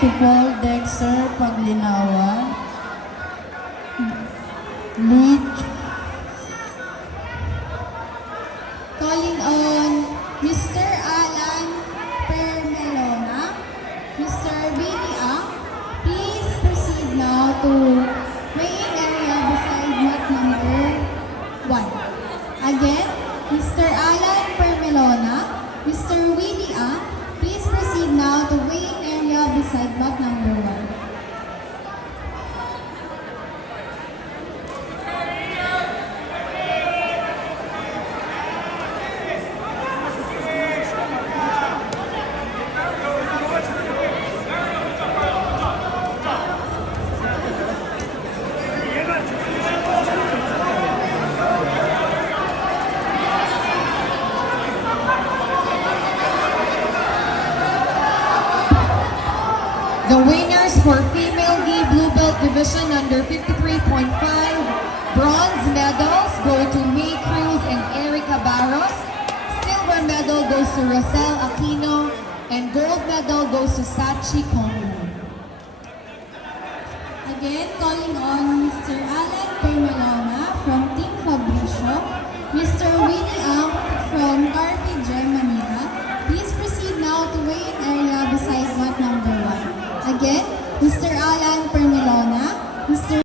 to Paul Dexter Paglinawan. Lead. Calling on Mr. Alan Permelona, Mr. Billy Ang. Please proceed now to weighing area beside mat number 1. Again, Mr. Alan Permelona, Mr. Willie Ang. Please proceed now to weighing area beside mat number 1. The winners for Female Gi Blue Belt Division under 53.5, bronze medals go to May Cruz and Erica Barros, silver medal goes to Rosel Aquino, and gold medal goes to Sachi Congo. Again, calling on Mr. Alan Permelona from Team Fabricio, Mr.